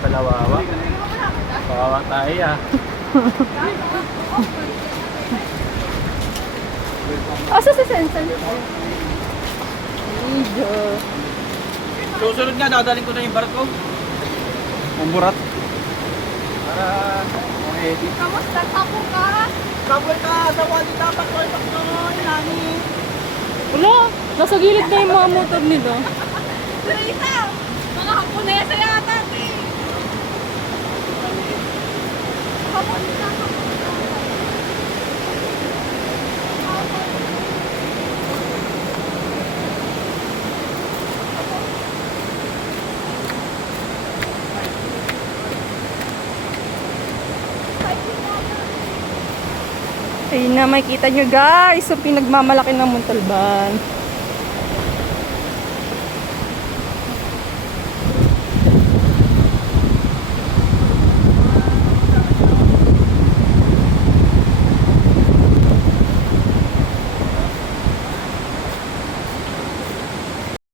Palawawa. Kawawa tayo ah. Asa si Sensen? Video. Susunod nga, dadaling ko na yung barat ko. Ang burat. Para edit. Kamusta tapo ka? Kapag ka, sa wali dapat ko ito nani. Wala, nasa gilid na yung mga motor nito. Teresa! Mga Haponesa yata eh! Ayun na, makikita nyo guys, yung pinagmamalaki ng Montalban.